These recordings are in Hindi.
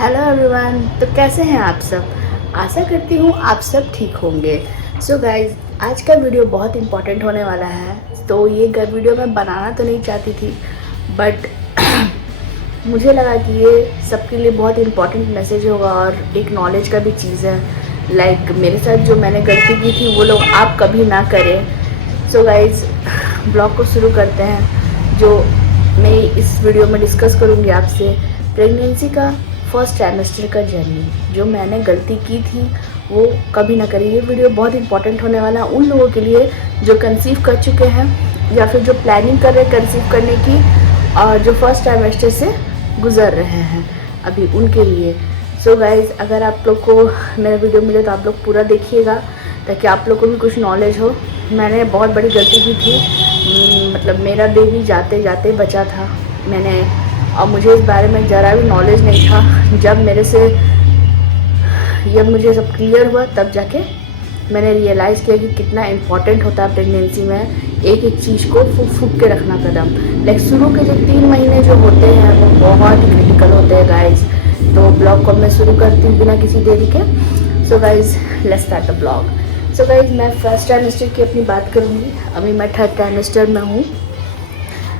Hello everyone. तो कैसे हैं आप सब? आशा करती हूँ आप सब ठीक होंगे। सो गाइज, आज का वीडियो बहुत इम्पोर्टेंट होने वाला है। तो ये वीडियो मैं बनाना तो नहीं चाहती थी, बट मुझे लगा कि ये सबके लिए बहुत इम्पोर्टेंट मैसेज होगा और एक नॉलेज का भी चीज़ है। लाइक मेरे साथ जो मैंने गलती की थी वो लोग आप कभी ना करें। सो गाइज, ब्लॉग को शुरू करते हैं। जो मैं इस वीडियो में डिस्कस करूँगी आपसे प्रेगनेंसी का फर्स्ट ट्राइमेस्टर का जर्नी, जो मैंने गलती की थी वो कभी ना करिए। ये वीडियो बहुत इंपॉर्टेंट होने वाला है उन लोगों के लिए जो कंसीव कर चुके हैं या फिर जो प्लानिंग कर रहे हैं कंसीव करने की, और जो फर्स्ट ट्राइमेस्टर से गुजर रहे हैं अभी उनके लिए। सो गाइज, अगर आप लोग को मेरा वीडियो मिले तो आप लोग पूरा देखिएगा ताकि आप लोग को भी कुछ नॉलेज हो। मैंने बहुत बड़ी गलती की थी, मतलब मेरा बेबी जाते जाते बचा था। और मुझे इस बारे में ज़रा भी नॉलेज नहीं था। जब मुझे सब क्लियर हुआ तब जाके मैंने रियलाइज़ किया कि कितना इम्पोर्टेंट होता है प्रेगनेंसी में एक एक चीज़ को फूक फूक के रखना कदम। लाइक शुरू के जो 3 महीने जो होते हैं वो बहुत क्रिटिकल होते हैं गाइज। तो ब्लॉग को मैं शुरू करती हूँ बिना किसी देरी के। So guys, let's start the blog. So guys, मैं फर्स्ट ट्राइमेस्टर की अपनी बात करूँगी। अभी मैं थर्ड ट्राइमेस्टर में हूँ।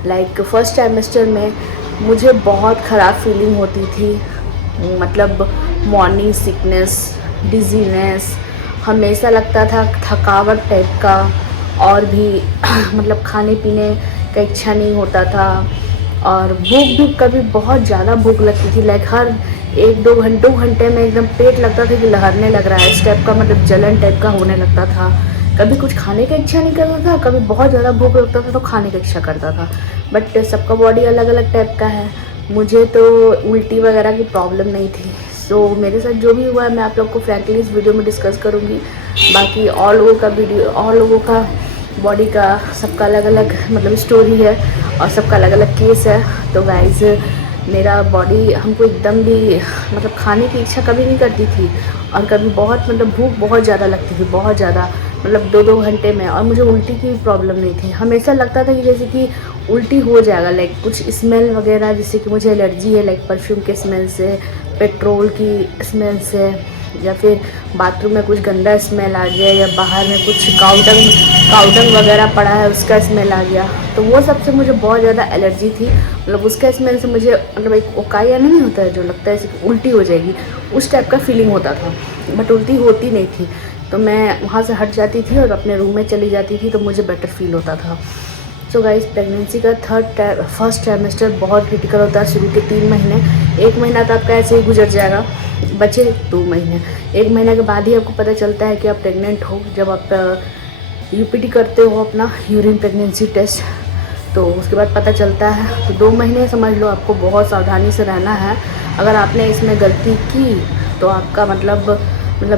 लाइक फर्स्ट ट्राइमेस्टर में मुझे बहुत ख़राब फीलिंग होती थी। मतलब मॉर्निंग सिकनेस, डिजीनेस, हमेशा लगता था थकावट टाइप का, और भी मतलब खाने पीने का इच्छा नहीं होता था। और भूख भी कभी बहुत ज़्यादा भूख लगती थी। लाइक हर 1-2 घंटे में एकदम पेट लगता था कि लहरने लग रहा है इस टाइप का, मतलब जलन टाइप का होने लगता था। कभी कुछ खाने का इच्छा नहीं करता था, कभी बहुत ज़्यादा भूख लगता था तो खाने का इच्छा करता था। बट सबका बॉडी अलग अलग टाइप का है। मुझे तो उल्टी वगैरह की प्रॉब्लम नहीं थी। सो मेरे साथ जो भी हुआ है मैं आप लोग को फ्रैंकली इस वीडियो में डिस्कस करूँगी। बाकी और लोगों का बॉडी का सबका अलग अलग मतलब स्टोरी है और सबका अलग अलग केस है। तो गाइज, मेरा बॉडी हमको एकदम भी मतलब खाने की इच्छा कभी नहीं करती थी, और कभी बहुत मतलब भूख बहुत ज़्यादा लगती थी, बहुत ज़्यादा, मतलब 2-2 घंटे में। और मुझे उल्टी की प्रॉब्लम नहीं थी। हमेशा लगता था कि जैसे कि उल्टी हो जाएगा। लाइक कुछ स्मेल वगैरह, जिससे कि मुझे एलर्जी है, लाइक परफ्यूम के स्मेल से, पेट्रोल की स्मेल से, या फिर बाथरूम में कुछ गंदा स्मेल आ गया, या बाहर में कुछ काउडंग वगैरह पड़ा है उसका स्मेल आ गया। तो वो सबसे मुझे बहुत ज़्यादा एलर्जी थी। मतलब उसका स्मेल से मुझे मतलब एक ओकाया नहीं होता है जो लगता है जैसे उल्टी हो जाएगी, उस टाइप का फीलिंग होता था। बट उल्टी होती नहीं थी, तो मैं वहाँ से हट जाती थी और अपने रूम में चली जाती थी, तो मुझे बेटर फील होता था। सो गाइस, प्रेगनेंसी का फर्स्ट ट्राइमेस्टर बहुत क्रिटिकल होता है। शुरू के 3 महीने, 1 महीना तो आपका ऐसे ही गुजर जाएगा, बचे 2 महीने। 1 महीने के बाद ही आपको पता चलता है कि आप प्रेग्नेंट हो। जब आप यूपीटी करते हो, अपना यूरिन प्रेगनेंसी टेस्ट, तो उसके बाद पता चलता है। तो 2 महीने समझ लो आपको बहुत सावधानी से रहना है। अगर आपने इसमें गलती की तो आपका मतलब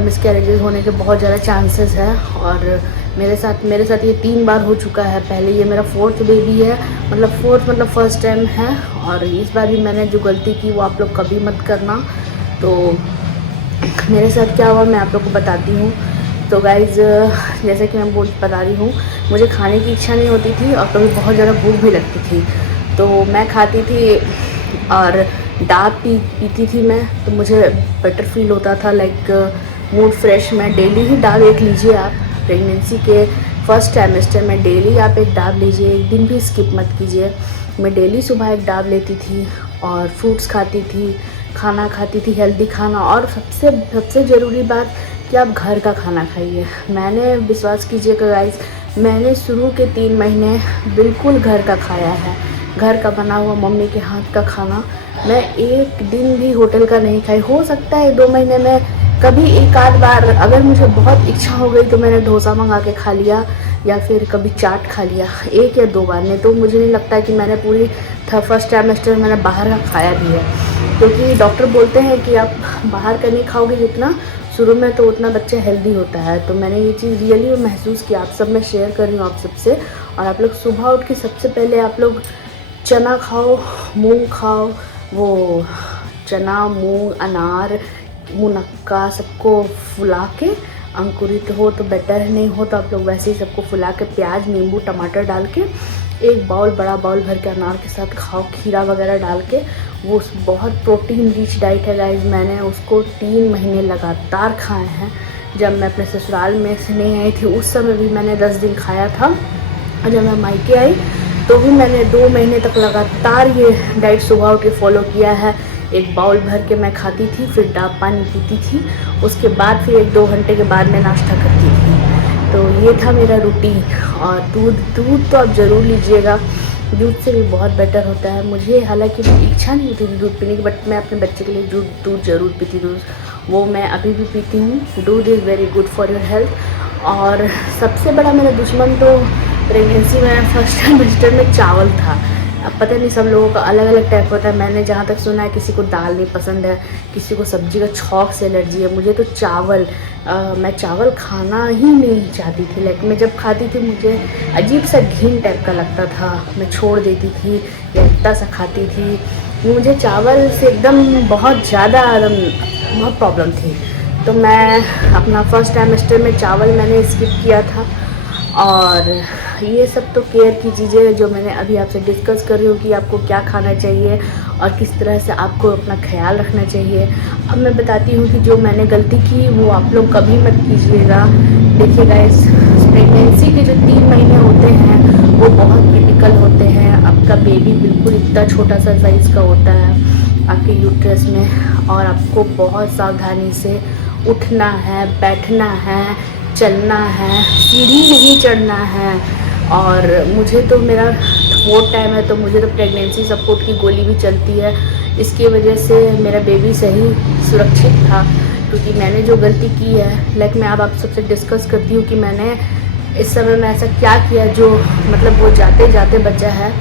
मिसकैरेजेस होने के बहुत ज़्यादा चांसेस है। और मेरे साथ ये 3 बार हो चुका है। पहले ये मेरा 4th बेबी है, मतलब फर्स्ट टाइम है। और इस बार भी मैंने जो गलती की वो आप लोग कभी मत करना। तो मेरे साथ क्या हुआ मैं आप लोग को बताती हूँ। तो गाइज़, जैसे कि मैं बता रही हूँ, मुझे खाने की इच्छा नहीं होती थी और कभी बहुत ज़्यादा भूख भी लगती थी। तो मैं खाती थी और डाब पीती थी मैं, तो मुझे बेटर फील होता था। Like mood fresh. मैं डेली ही डाब एक लीजिए आप प्रेगनेंसी के फर्स्ट ट्राइमेस्टर में, डेली आप एक डाब लीजिए, एक दिन भी स्किप मत कीजिए। मैं डेली सुबह एक डाब लेती थी और फ्रूट्स खाती थी, खाना खाती थी, हेल्दी खाना। और सबसे ज़रूरी बात कि आप घर का खाना खाइए। मैंने, विश्वास कीजिएगा गाइस, मैंने शुरू के 3 महीने बिल्कुल घर का खाया है। घर का बना हुआ मम्मी के हाथ का खाना। मैं एक दिन भी होटल का नहीं खाई। हो सकता है 2 महीने में कभी एक आध बार अगर मुझे बहुत इच्छा हो गई तो मैंने डोसा मंगा के खा लिया, या फिर कभी चाट खा लिया 1 या 2 बार। नहीं तो मुझे नहीं लगता कि मैंने पूरी फर्स्ट ट्राइमेस्टर मैंने बाहर का खाया भी है। क्योंकि डॉक्टर बोलते हैं कि आप बाहर का नहीं खाओगे जितना शुरू में, तो उतना बच्चा हेल्दी होता है। तो मैंने ये चीज़ रियली महसूस किया। आप सब मैं शेयर कर रही हूँ आप सबसे। और आप लोग सुबह उठ के सबसे पहले आप लोग चना खाओ, मूंग खाओ, वो चना, मूंग, अनार, मुनक्का, सबको फुला के, अंकुरित हो तो बेटर, नहीं हो तो आप लोग वैसे ही सबको फुला के प्याज, नींबू, टमाटर डाल के एक बाउल, बड़ा बाउल भर के अनार के साथ खाओ, खीरा वगैरह डाल के। वो बहुत प्रोटीन रिच डाइट है गाइस। मैंने उसको 3 महीने लगातार खाए हैं। जब मैं अपने ससुराल में से नहीं आई थी उस समय भी मैंने 10 दिन खाया था, और जब मैं मायके आई तो भी मैंने 2 महीने तक लगातार ये डाइट सुबह उठ के फॉलो किया है। एक बाउल भर के मैं खाती थी, फिर डाब पानी पीती थी, उसके बाद फिर 1-2 घंटे के बाद मैं नाश्ता करती थी। तो ये था मेरा रूटीन। और दूध तो आप ज़रूर लीजिएगा, दूध से भी बहुत बेटर होता है। मुझे हालांकि इच्छा नहीं होती थी दूध पीने की, बट मैं अपने बच्चे के लिए दूध ज़रूर पीती थी। वो मैं अभी भी पीती हूँ। दूध is very good for your health. और सबसे बड़ा मेरा दुश्मन तो प्रेगनेंसी में फर्स्ट ट्राइमेस्टर में चावल था। अब पता नहीं सब लोगों का अलग अलग टाइप होता है। मैंने जहाँ तक सुना है किसी को दाल नहीं पसंद है, किसी को सब्जी का छौंक से एलर्जी है। मुझे तो चावल, मैं चावल खाना ही नहीं चाहती थी। लाइक मैं जब खाती थी मुझे अजीब सा घिन टाइप का लगता था, मैं छोड़ देती थी या इतना सा खाती थी। मुझे चावल से एकदम बहुत ज़्यादा बहुत प्रॉब्लम थी। तो मैं अपना फर्स्ट ट्राइमेस्टर में चावल मैंने स्किप किया था। और ये सब तो केयर की चीज़ें हैं जो मैंने अभी आपसे डिस्कस कर रही हूँ कि आपको क्या खाना चाहिए और किस तरह से आपको अपना ख्याल रखना चाहिए। अब मैं बताती हूँ कि जो मैंने गलती की वो आप लोग कभी मत कीजिएगा। देखिए गाइस, प्रेगनेंसी के जो 3 महीने होते हैं वो बहुत क्रिटिकल होते हैं। आपका बेबी बिल्कुल इतना छोटा सा साइज़ का होता है आपके यूट्रस में, और आपको बहुत सावधानी से उठना है, बैठना है, चलना है, सीढ़ी नहीं चढ़ना है। और मुझे तो मेरा 4th टाइम है तो मुझे तो प्रेगनेंसी सपोर्ट की गोली भी चलती है। इसकी वजह से मेरा बेबी सही सुरक्षित था, क्योंकि मैंने जो गलती की है, लाइक मैं अब आप सबसे डिस्कस करती हूँ कि मैंने इस समय में ऐसा क्या किया जो मतलब वो जाते जाते बचा है।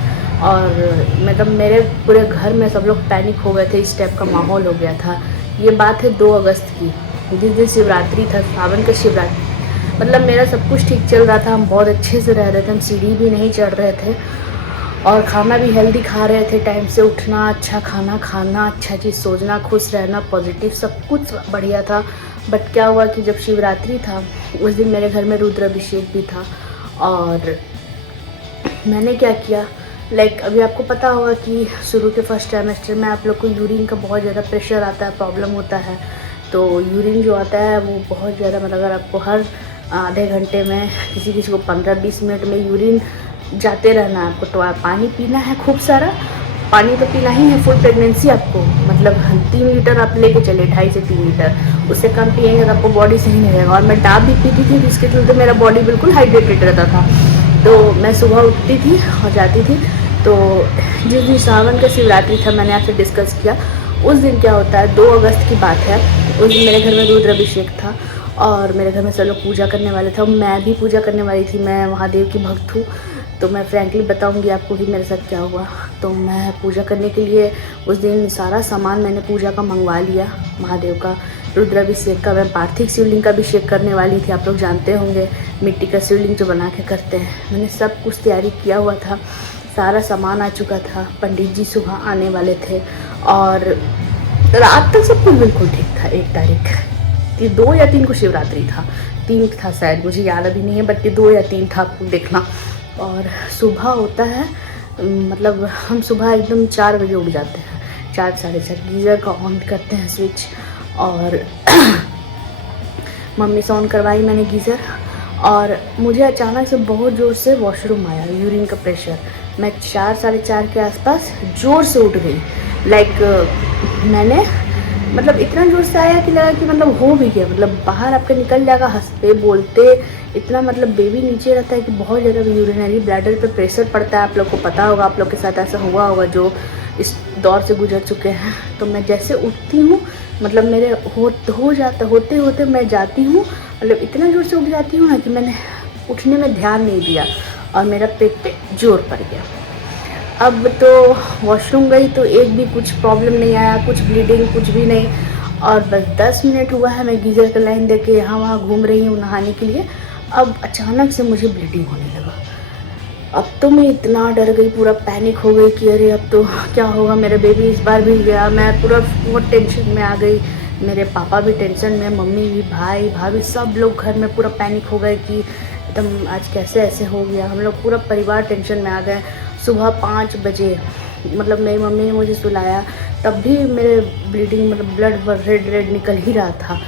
और मतलब मेरे पूरे घर में सब लोग पैनिक हो गए थे, इस टाइप का माहौल हो गया था। ये बात है 2 अगस्त की, जिस दिन शिवरात्रि था, सावन का शिवरात्रि। मतलब मेरा सब कुछ ठीक चल रहा था, हम बहुत अच्छे से रह रहे थे, हम सीढ़ी भी नहीं चढ़ रहे थे और खाना भी हेल्दी खा रहे थे, टाइम से उठना, अच्छा खाना खाना, अच्छा चीज़ सोचना, खुश रहना, पॉजिटिव, सब कुछ बढ़िया था। बट क्या हुआ कि जब शिवरात्रि था उस दिन मेरे घर में रुद्राभिषेक भी था। और मैंने क्या किया, लाइक अभी आपको पता होगा कि शुरू के फर्स्ट ट्राइमेस्टर में आप लोग को यूरिन का बहुत ज़्यादा प्रेशर आता है, प्रॉब्लम होता है। तो यूरिन जो आता है वो बहुत ज़्यादा, मतलब अगर आपको हर आधे घंटे में, किसी किसी को 15-20 मिनट में यूरिन जाते रहना है आपको। तो पानी पीना है, खूब सारा पानी तो पीना ही है। फुल प्रेगनेंसी आपको मतलब 3 लीटर आप लेके चले, 2.5 से 3 लीटर, उससे कम पिएंगे तो आपको बॉडी सही नहीं रहेगा। और मैं डाब भी पीती थी, जिसके चलते मेरा बॉडी बिल्कुल हाइड्रेटेड रहता था। तो मैं सुबह उठती थी और जाती थी। तो जिस दिन सावन का शिवरात्रि था, मैंने आपसे डिस्कस किया, उस दिन क्या होता है, 2 अगस्त की बात है। उस दिन मेरे घर में रुद्राभिषेक था और मेरे घर में सब लोग पूजा करने वाले थे, मैं भी पूजा करने वाली थी। मैं महादेव की भक्त हूँ, तो मैं फ्रैंकली बताऊंगी आपको कि मेरे साथ क्या हुआ। तो मैं पूजा करने के लिए उस दिन सारा सामान मैंने पूजा का मंगवा लिया, महादेव का, रुद्राभिषेक का। मैं पार्थिव शिवलिंग का अभिषेक करने वाली थी, आप लोग जानते होंगे मिट्टी का शिवलिंग जो बना के करते हैं। मैंने सब कुछ तैयारी किया हुआ था, सारा सामान आ चुका था। पंडित जी सुबह आने वाले थे और रात तक सब कुछ बिल्कुल ठीक था। 1 तारीख, 2 या 3 को शिवरात्रि था, 3 था शायद, मुझे याद अभी नहीं है, बट 2 या 3 था, आपको देखना। और सुबह होता है, मतलब हम सुबह एकदम 4 बजे उठ जाते हैं, 4 साढ़े 4, गीज़र का ऑन करते हैं स्विच। और मम्मी से ऑन करवाई मैंने गीज़र, और मुझे अचानक से बहुत ज़ोर से वॉशरूम आया, यूरिन का प्रेशर। मैं 4 साढ़े 4 के आसपास ज़ोर से उठ गई। लाइक मैंने मतलब इतना जोर से आया कि लगा कि मतलब हो भी गया, मतलब बाहर आपका निकल जाएगा हंसते बोलते। इतना मतलब बेबी नीचे रहता है कि बहुत ज़्यादा यूरिनरी ब्लैडर पे प्रेशर पड़ता है। आप लोग को पता होगा, आप लोग के साथ ऐसा हुआ होगा जो इस दौर से गुजर चुके हैं। तो मैं जैसे उठती हूँ, मतलब मेरे होते होते मैं जाती हूँ, मतलब इतना ज़ोर से उठ जाती हूँ ना कि मैंने उठने में ध्यान नहीं दिया और मेरा पेट पे जोर पड़ गया। अब तो वॉशरूम गई तो एक भी कुछ प्रॉब्लम नहीं आया, कुछ ब्लीडिंग कुछ भी नहीं। और बस 10 मिनट हुआ है मैं गीज़र का लाइन दे के यहाँ वहाँ घूम रही हूँ नहाने के लिए। अब अचानक से मुझे ब्लीडिंग होने लगा। अब तो मैं इतना डर गई, पूरा पैनिक हो गई कि अरे अब तो क्या होगा, मेरा बेबी इस बार भी गया। मैं पूरा बहुत टेंशन में आ गई, मेरे पापा भी टेंशन में, मम्मी भी, भाई भाभी सब लोग घर में पूरा पैनिक हो गए कि एकदम आज कैसे ऐसे हो गया। हम लोग पूरा परिवार टेंशन में आ गए। सुबह 5 बजे मतलब मेरी मम्मी ने मुझे सुलाया, तब भी मेरे ब्लीडिंग मतलब ब्लड रेड रेड निकल ही रहा था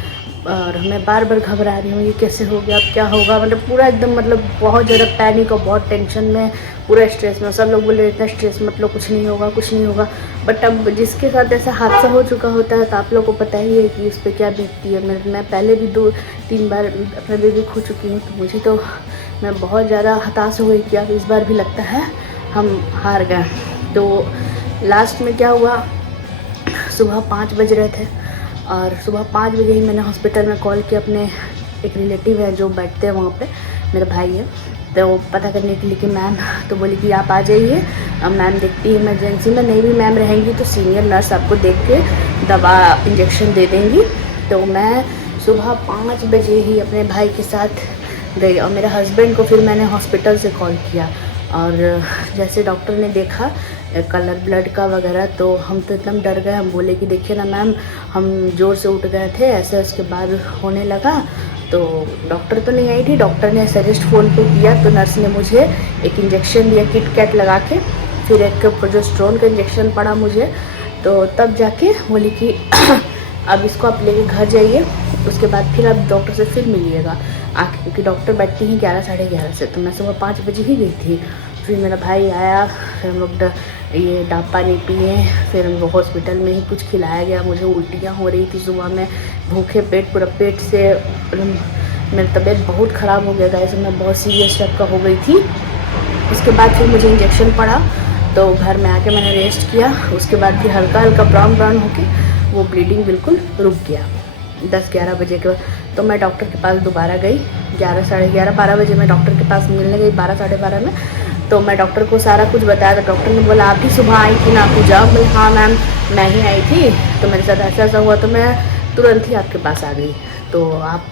और मैं बार बार घबरा रही हूँ ये कैसे हो गया, अब क्या होगा। मतलब पूरा एकदम मतलब बहुत ज़्यादा पैनिक और बहुत टेंशन में, पूरा स्ट्रेस में। सब लोग बोले इतना स्ट्रेस मतलब कुछ नहीं होगा कुछ नहीं होगा। बट अब जिसके साथ ऐसा हादसा हो चुका होता है तो आप लोग को पता ही है कि उस पर क्या बीतती है। मैं पहले भी 2-3 बार अपना बेबी खो चुकी हूँ, तो मुझे तो मैं बहुत ज़्यादा हताश हो गई कि अब इस बार भी लगता है हम हार गए। तो लास्ट में क्या हुआ, सुबह 5 बज रहे थे और सुबह 5 बजे ही मैंने हॉस्पिटल में कॉल किया। अपने एक रिलेटिव है जो बैठते हैं वहाँ पे, मेरा भाई है, तो वो पता करने के लिए कि मैम, तो बोली कि आप आ जाइए, अब मैम देखती है इमरजेंसी में। नहीं भी मैम रहेंगी तो सीनियर नर्स आपको देख के दवा इंजेक्शन दे देंगी। तो मैं सुबह 5 बजे ही अपने भाई के साथ गई और मेरे हस्बैंड को फिर मैंने हॉस्पिटल से कॉल किया। और जैसे डॉक्टर ने देखा कलर ब्लड का वगैरह, तो हम तो एकदम डर गए। हम बोले कि देखिए ना मैम, हम ज़ोर से उठ गए थे, ऐसे उसके बाद होने लगा। तो डॉक्टर तो नहीं आई थी, डॉक्टर ने सजेस्ट फ़ोन पे किया, तो नर्स ने मुझे एक इंजेक्शन दिया किट कैट लगा के, फिर एक प्रोजेस्टेरोन का इंजेक्शन पड़ा मुझे। तो तब जाके बोली कि अब इसको आप लेके घर जाइए, उसके बाद फिर आप डॉक्टर से फिर मिलिएगा आके, क्योंकि डॉक्टर बैठती हैं 11-11:30 से। तो मैं सुबह 5 बजे ही गई थी। फिर मेरा भाई आया, फिर हम लोग ये डाब पानी पिए, फिर हमको हॉस्पिटल में ही कुछ खिलाया गया। मुझे उल्टियाँ हो रही थी सुबह में, भूखे पेट, पूरा पेट से मेरी तबीयत बहुत ख़राब हो गया गाइस, मैं बहुत सीरियस टाइप का हो गई थी। उसके बाद फिर मुझे इंजेक्शन पड़ा, तो घर में आके मैंने रेस्ट किया। उसके बाद फिर हल्का हल्का ब्राउन होके वो ब्लीडिंग बिल्कुल रुक गया 10-11 बजे के बाद। तो मैं डॉक्टर के पास दोबारा गई 11-11:30-12 बजे मैं डॉक्टर के पास मिलने गई 12-12:30 में। तो मैं डॉक्टर को सारा कुछ बताया, तो डॉक्टर ने बोला आप भी सुबह आई थी ना पूजा? बोले हाँ मैम मैं ही आई थी, तो मेरे साथ ऐसा ऐसा हुआ, तो मैं तुरंत ही आपके पास आ गई, तो आप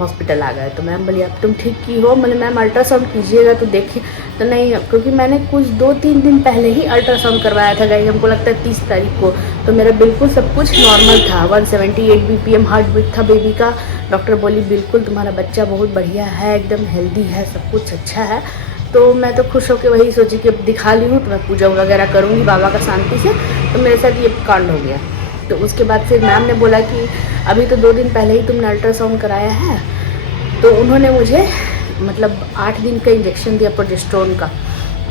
हॉस्पिटल आ गए। तो मैम बोली अब तुम ठीक की हो? बोले मैम अल्ट्रासाउंड कीजिएगा तो देखिए। तो नहीं, क्योंकि मैंने कुछ 2-3 दिन पहले ही अल्ट्रासाउंड करवाया था गाइस, हमको लगता है 30 तारीख को, तो मेरा बिल्कुल सब कुछ नॉर्मल था। 178 BPM हार्ट बीट था बेबी का। डॉक्टर बोली बिल्कुल तुम्हारा बच्चा बहुत बढ़िया है, एकदम हेल्दी है, सब कुछ अच्छा है। तो मैं तो खुश होकर वही सोची कि अब दिखा ली हूँ तो मैं पूजा वगैरह करूँगी बाबा का शांति से। तो मेरे साथ ये कांड हो गया। तो उसके बाद फिर मैम ने बोला कि अभी तो 2 दिन पहले ही तुमने अल्ट्रासाउंड कराया है। तो उन्होंने मुझे मतलब 8 दिन का इंजेक्शन दिया प्रोजेस्टेरोन का,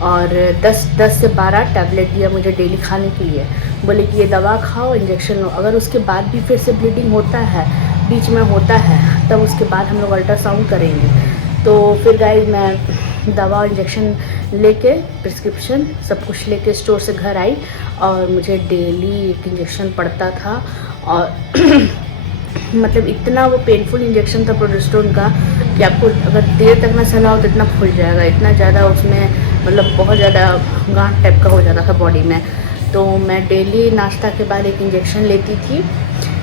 और 10 से 12 टैबलेट दिया मुझे डेली खाने के लिए। बोले कि ये दवा खाओ, इंजेक्शन लो, अगर उसके बाद भी फिर से ब्लीडिंग होता है, बीच में होता है, तब उसके बाद हम लोग अल्ट्रासाउंड करेंगे। तो फिर गाइस मैं दवा इंजेक्शन लेके, प्रिस्क्रिप्शन सब कुछ लेके स्टोर से घर आई, और मुझे डेली एक इंजेक्शन पड़ता था। और मतलब इतना वो पेनफुल इंजेक्शन था प्रोजेस्टेरोन का कि आपको अगर देर तक ना चलाओ तो इतना फूल जाएगा, इतना ज़्यादा उसमें मतलब बहुत ज़्यादा गांठ टाइप का हो जाता था बॉडी में। तो मैं डेली नाश्ता के बाद एक इंजेक्शन लेती थी,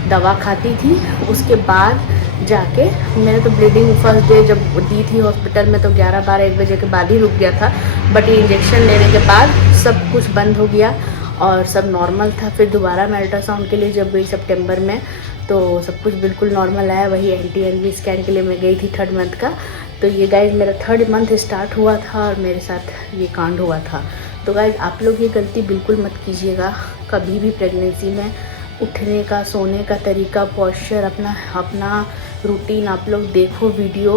दवा खाती थी। उसके बाद जाके मैंने तो ब्लीडिंग फर्स्ट डे जब दी थी हॉस्पिटल में तो 11-12-1 बजे के बाद ही रुक गया था, बट ये इंजेक्शन लेने के बाद सब कुछ बंद हो गया और सब नॉर्मल था। फिर दोबारा मैं अल्ट्रासाउंड के लिए जब गई सितंबर में, तो सब कुछ बिल्कुल नॉर्मल आया। वही NT-NB स्कैन के लिए मैं गई थी 3rd मंथ का। तो ये गाइज मेरा 3rd मंथ स्टार्ट हुआ था और मेरे साथ ये कांड हुआ था। तो गाइज आप लोग ये गलती बिल्कुल मत कीजिएगा कभी भी प्रेगनेंसी में। उठने का, सोने का तरीका, पॉस्चर, अपना रूटीन आप लोग देखो वीडियो,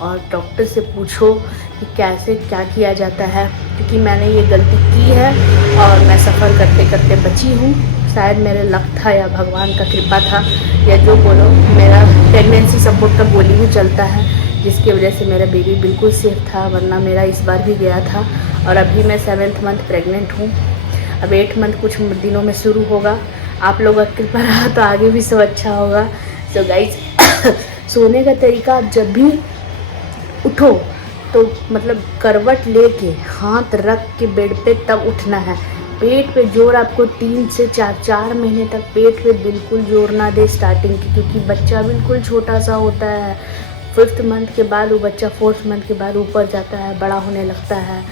और डॉक्टर से पूछो कि कैसे क्या किया जाता है, क्योंकि मैंने ये गलती की है और मैं सफ़र करते करते बची हूँ। शायद मेरे लक था या भगवान का कृपा था या जो बोलो, मेरा प्रेगनेंसी सपोर्ट का गोली भी चलता है, जिसकी वजह से मेरा बेबी बिल्कुल सेफ था, वरना मेरा इस बार भी गया था। और अभी मैं 7th मंथ प्रेग्नेंट हूँ। अब 8th मंथ कुछ दिनों में शुरू होगा। आप लोग का कृपा रहा तो आगे भी सब अच्छा होगा। सो गाइज सोने का तरीका, आप जब भी उठो तो मतलब करवट लेके हाथ रख के बेड पे तब उठना है। पेट पे जोर आपको 3 से 4 महीने तक पेट पे बिल्कुल जोर ना दे स्टार्टिंग की, क्योंकि बच्चा बिल्कुल छोटा सा होता है। 5th मंथ के बाद वो बच्चा 4th मंथ के बाद ऊपर जाता है, बड़ा होने लगता है।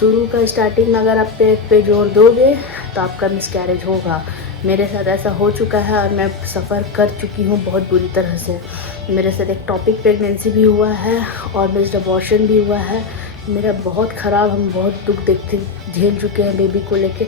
शुरू का स्टार्टिंग में अगर आप पेट पे जोर दोगे तो आपका मिसकैरेज होगा। मेरे साथ ऐसा हो चुका है और मैं सफ़र कर चुकी हूँ बहुत बुरी तरह से। मेरे साथ एक टॉपिक प्रेगनेंसी भी हुआ है और मिस्ड अबॉर्शन भी हुआ है। मेरा बहुत ख़राब, हम बहुत दुख देखते झेल चुके हैं बेबी को लेके।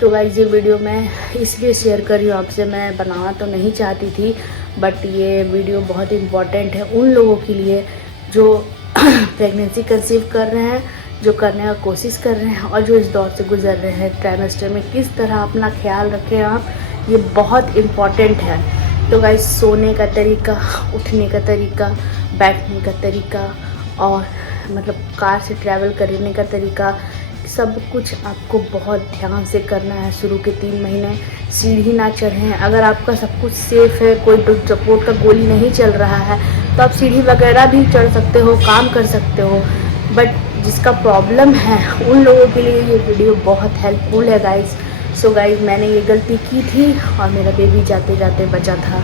तो गाइस ये वीडियो मैं इसलिए शेयर कर रही हूँ आपसे, मैं बनाना तो नहीं चाहती थी, बट ये वीडियो बहुत इम्पॉर्टेंट है उन लोगों के लिए जो प्रेगनेंसी कंसीव कर रहे हैं, जो करने का कोशिश कर रहे हैं और जो इस दौर से गुजर रहे हैं। ट्राइमेस्टर में किस तरह अपना ख्याल रखें आप, ये बहुत इम्पॉर्टेंट है। तो गाइस सोने का तरीका, उठने का तरीका, बैठने का तरीका और मतलब कार से ट्रैवल करने का तरीका, सब कुछ आपको बहुत ध्यान से करना है। शुरू के 3 महीने सीढ़ी ना चढ़ें। अगर आपका सब कुछ सेफ़ है, कोई सपोर्ट का गोली नहीं चल रहा है, तो आप सीढ़ी वगैरह भी चढ़ सकते हो, काम कर सकते हो। बट जिसका प्रॉब्लम है उन लोगों के लिए ये वीडियो बहुत हेल्पफुल है गाइस। सो गाइस मैंने ये गलती की थी और मेरा बेबी जाते जाते बचा था।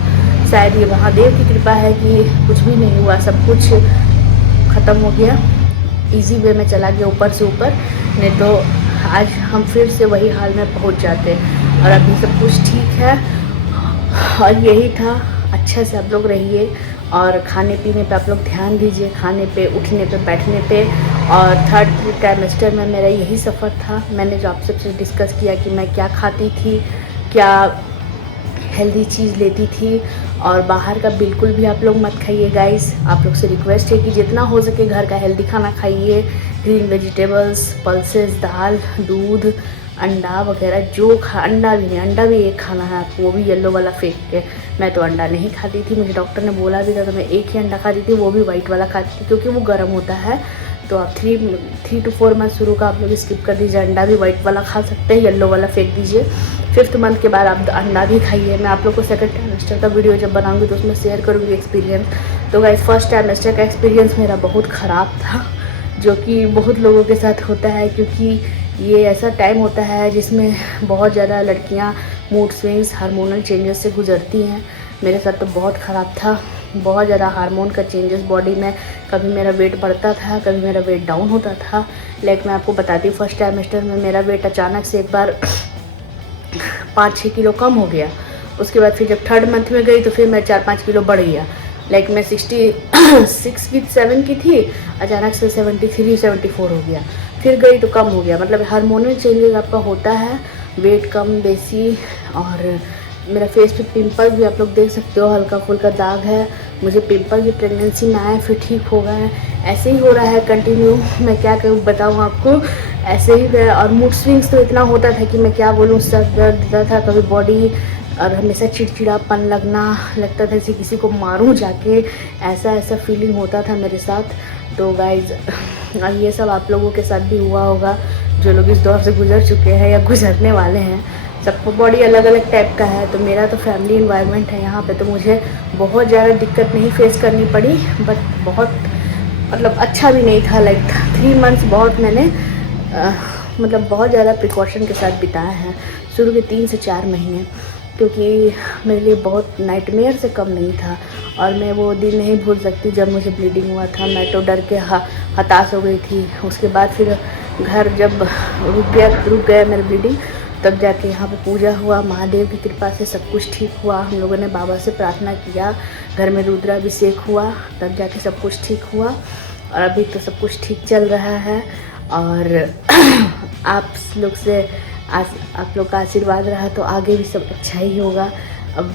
शायद ये महादेव की कृपा है कि कुछ भी नहीं हुआ, सब कुछ ख़त्म हो गया, इजी वे में चला गया ऊपर से ऊपर। नहीं तो आज हम फिर से वही हाल में पहुंच जाते। और अभी सब कुछ ठीक है और यही था। अच्छा से आप लोग रहिए और खाने पीने पे आप लोग ध्यान दीजिए, खाने पे, उठने पे, बैठने पे। और 3rd ट्राइमेस्टर में मेरा यही सफ़र था। मैंने जो आप सबसे डिस्कस किया कि मैं क्या खाती थी, क्या हेल्दी चीज़ लेती थी, और बाहर का बिल्कुल भी आप लोग मत खाइए गाइस। आप लोग से रिक्वेस्ट है कि जितना हो सके घर का हेल्दी खाना खाइए, ग्रीन वेजिटेबल्स, पल्सेस, दाल, दूध, अंडा वगैरह जो अंडा भी नहीं, अंडा भी एक खाना है आपको, वो भी येलो वाला फेंक के। मैं तो अंडा नहीं खाती थी, मुझे डॉक्टर ने बोला भी था, तो मैं एक ही अंडा खाती थी, वो भी वाइट वाला खाती थी क्योंकि वो गर्म होता है। तो आप 3 to 4 मंथ शुरू का आप लोग स्किप कर दीजिए, अंडा भी वाइट वाला खा सकते हैं, येलो वाला फेंक दीजिए। 5th मंथ के बाद आप अंडा भी खाइए। मैं आप लोग को 2nd ट्राइमेस्टर का वीडियो जब बनाऊंगी तो उसमें शेयर करूँगी एक्सपीरियंस। तो गाइस 1st ट्राइमेस्टर का एक्सपीरियंस मेरा बहुत ख़राब था, जो कि बहुत लोगों के साथ होता है, क्योंकि ये ऐसा टाइम होता है जिसमें बहुत ज़्यादा लड़कियां मूड स्विंग्स, हार्मोनल चेंजेस से गुजरती हैं। मेरे साथ तो बहुत ख़राब था, बहुत ज़्यादा हार्मोन का चेंजेस बॉडी में। कभी मेरा वेट बढ़ता था, कभी मेरा वेट डाउन होता था। लाइक मैं आपको बताती हूँ, 1st ट्राइमेस्टर में मेरा वेट अचानक से एक बार 5-6 किलो कम हो गया। उसके बाद फिर जब 3rd मंथ में गई तो फिर मैं 4-5 किलो बढ़ गया। लाइक मैं 67 की थी, अचानक से 73-74 हो गया। फिर गई तो कम हो गया। मतलब हार्मोनल चेंजेस आपका होता है, वेट कम बेसी। और मेरा फेस पे पिंपल भी आप लोग देख सकते हो, हल्का फुल्का दाग है। मुझे पिंपल भी प्रेगनेंसी में आए, फिर ठीक हो गए। ऐसे ही हो रहा है कंटिन्यू, मैं क्या करूँ बताऊँ आपको, ऐसे ही है। और मूड स्विंग्स तो इतना होता था कि मैं क्या बोलूँ, सर दर्द देता था कभी बॉडी, और हमेशा चिड़चिड़ापन लगता था जैसे किसी को मारूं जाके, ऐसा फीलिंग होता था मेरे साथ। तो गाइज ये सब आप लोगों के साथ भी हुआ होगा, जो लोग इस दौर से गुजर चुके हैं या गुजरने वाले हैं। सबको बॉडी अलग अलग टाइप का है। तो मेरा तो फैमिली इन्वायरमेंट है यहाँ पे, तो मुझे बहुत ज़्यादा दिक्कत नहीं फेस करनी पड़ी, बट बहुत मतलब अच्छा भी नहीं था। लाइक 3 मंथ्स बहुत मैंने मतलब बहुत ज़्यादा प्रिकॉशन के साथ बिताया है, शुरू के 3 से 4 महीने, क्योंकि मेरे लिए बहुत नाइटमेयर से कम नहीं था। और मैं वो दिन नहीं भूल सकती जब मुझे ब्लीडिंग हुआ था। मैं तो डर के हताश हो गई थी। उसके बाद फिर घर जब रुक गया मेरी ब्लीडिंग, तब जाके यहाँ पे पूजा हुआ, महादेव की कृपा से सब कुछ ठीक हुआ। हम लोगों ने बाबा से प्रार्थना किया, घर में रुद्राभिषेक हुआ, तब जाके सब कुछ ठीक हुआ। और अभी तो सब कुछ ठीक चल रहा है। और आप लोग से आप लोग का आशीर्वाद रहा तो आगे भी सब अच्छा ही होगा। अब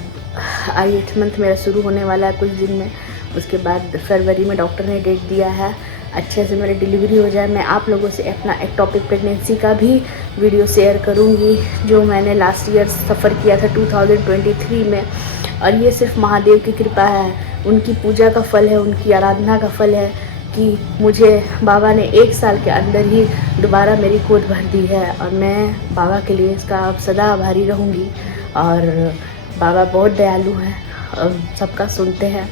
8th मंथ मेरा शुरू होने वाला है कुछ दिन में। उसके बाद फरवरी में डॉक्टर ने डेट दिया है, अच्छे से मेरी डिलीवरी हो जाए। मैं आप लोगों से अपना एक टॉपिक प्रेगनेंसी का भी वीडियो शेयर करूंगी, जो मैंने लास्ट ईयर सफ़र किया था 2023 में। और ये सिर्फ महादेव की कृपा है, उनकी पूजा का फल है, उनकी आराधना का फल है कि मुझे बाबा ने 1 साल के अंदर ही दोबारा मेरी गोद भर दी है। और मैं बाबा के लिए इसका सदा आभारी रहूँगी। और बाबा बहुत दयालु हैं और सबका सुनते हैं।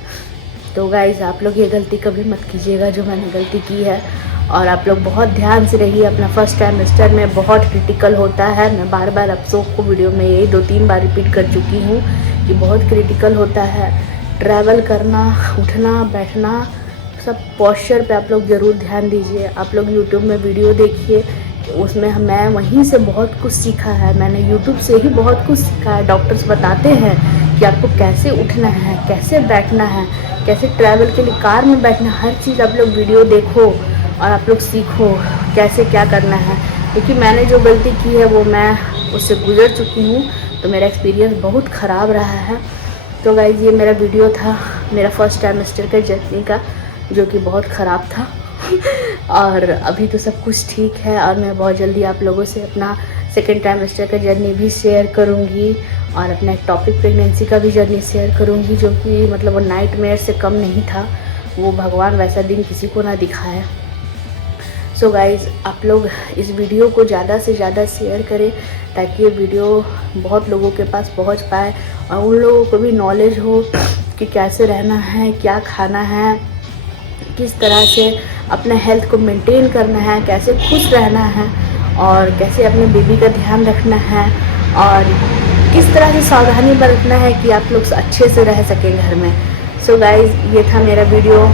तो गाइज़ आप लोग ये गलती कभी मत कीजिएगा जो मैंने गलती की है। और आप लोग बहुत ध्यान से रहिए। अपना 1st ट्राइमेस्टर में बहुत क्रिटिकल होता है। मैं बार बार आप सबको वीडियो में यही 2-3 बार रिपीट कर चुकी हूँ कि बहुत क्रिटिकल होता है। ट्रैवल करना, उठना, बैठना, सब पॉस्चर पे आप लोग ज़रूर ध्यान दीजिए। आप लोग यूट्यूब में वीडियो देखिए, उसमें मैं वहीं से बहुत कुछ सीखा है, मैंने यूट्यूब से ही बहुत कुछ सीखा है। डॉक्टर्स बताते हैं कि आपको कैसे उठना है, कैसे बैठना है, कैसे ट्रैवल के लिए कार में बैठना, हर चीज़ आप लोग वीडियो देखो और आप लोग सीखो कैसे क्या करना है। क्योंकि मैंने जो गलती की है वो मैं उससे गुजर चुकी हूँ, तो मेरा एक्सपीरियंस बहुत ख़राब रहा है। तो गाइज़ ये मेरा वीडियो था मेरा फर्स्ट टाइमेस्टर का जर्नी का, जो कि बहुत ख़राब था और अभी तो सब कुछ ठीक है और मैं बहुत जल्दी आप लोगों से अपना सेकेंड टाइमेस्टर का जर्नी भी शेयर करूँगी और अपना एक टॉपिक प्रेगनेंसी का भी जर्नी शेयर करूँगी, जो कि मतलब वो नाइटमेयर से कम नहीं था। वो भगवान वैसा दिन किसी को ना दिखाए। सो गाइज़ आप लोग इस वीडियो को ज़्यादा से ज़्यादा शेयर करें ताकि ये वीडियो बहुत लोगों के पास पहुंच पाए और उन लोगों को भी नॉलेज हो कि कैसे रहना है, क्या खाना है, किस तरह से अपना हेल्थ को मेंटेन करना है, कैसे खुश रहना है और कैसे अपने बेबी का ध्यान रखना है और किस तरह से सावधानी बरतना है कि आप लोग अच्छे से रह सकें घर में। सो गाइज़ ये था मेरा वीडियो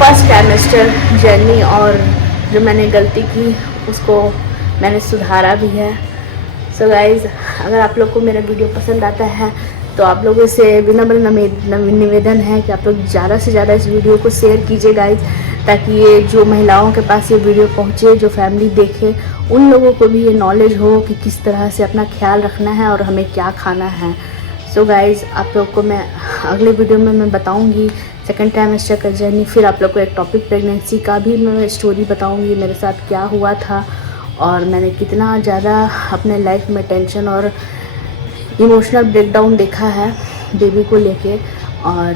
फर्स्ट टाइमेस्टर जर्नी और जो मैंने गलती की उसको मैंने सुधारा भी है। सो गाइज़ अगर आप लोग को मेरा वीडियो पसंद आता है तो आप लोगों से विनम्र निवेदन है कि आप लोग ज़्यादा से ज़्यादा इस वीडियो को शेयर कीजिए गाइज़, ताकि ये जो महिलाओं के पास ये वीडियो पहुँचे, जो फैमिली देखे, उन लोगों को भी ये नॉलेज हो कि किस तरह से अपना ख्याल रखना है और हमें क्या खाना है। सो गाइज़ आप लोग को मैं अगले वीडियो में मैं बताऊंगी सेकंड टाइमेस्टर का जर्नी, फिर आप लोग को एक टॉपिक प्रेगनेंसी का भी मैं स्टोरी बताऊंगी मेरे साथ क्या हुआ था और मैंने कितना ज़्यादा अपने लाइफ में टेंशन और इमोशनल ब्रेकडाउन देखा है बेबी को लेके। और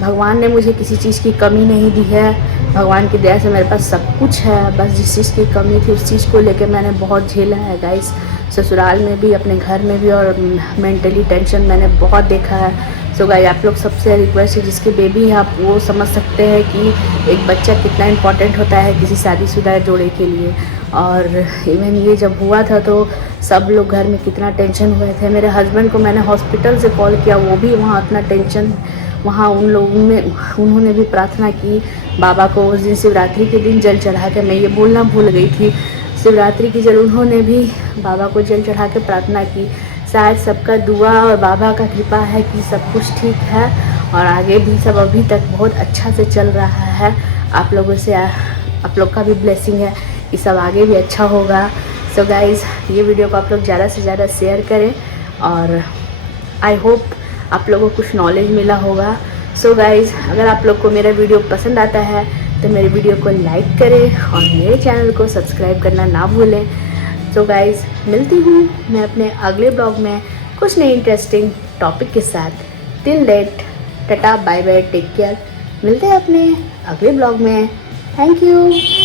भगवान ने मुझे किसी चीज़ की कमी नहीं दी है, भगवान की दया से मेरे पास सब कुछ है। बस जिस चीज़ की कमी थी उस चीज़ को लेके मैंने बहुत झेला है गाइस, ससुराल में भी, अपने घर में भी, और मेंटली टेंशन मैंने बहुत देखा है। सो गाइस आप लोग सबसे रिक्वेस्ट है जिसके बेबी है आप वो समझ सकते हैं कि एक बच्चा कितना इम्पोर्टेंट होता है किसी शादीशुदा जोड़े के लिए। और इवन ये जब हुआ था तो सब लोग घर में कितना टेंशन हुए थे। मेरे हस्बैंड को मैंने हॉस्पिटल से कॉल किया, वो भी वहाँ इतना टेंशन, वहाँ उन लोगों में उन्होंने भी प्रार्थना की बाबा को। उस दिन शिवरात्रि के दिन जल चढ़ा के, मैं ये बोलना भूल गई थी, शिवरात्रि की जल उन्होंने भी बाबा को जल चढ़ा के प्रार्थना की। शायद सबका दुआ और बाबा का कृपा है कि सब कुछ ठीक है और आगे भी सब अभी तक बहुत अच्छा से चल रहा है। आप लोगों से आप लोग का भी ब्लेसिंग है कि सब आगे भी अच्छा होगा। सो गाइज़ ये वीडियो को आप लोग ज़्यादा से ज़्यादा शेयर करें और आई होप आप लोगों को कुछ नॉलेज मिला होगा। सो गाइज़ अगर आप लोग को मेरा वीडियो पसंद आता है तो मेरे वीडियो को लाइक करें और मेरे चैनल को सब्सक्राइब करना ना भूलें। सो गाइज़ मिलती हूँ मैं अपने अगले ब्लॉग में कुछ नई इंटरेस्टिंग टॉपिक के साथ। Till date tata bye bye, take care. मिलते हैं अपने अगले ब्लॉग में। Thank you.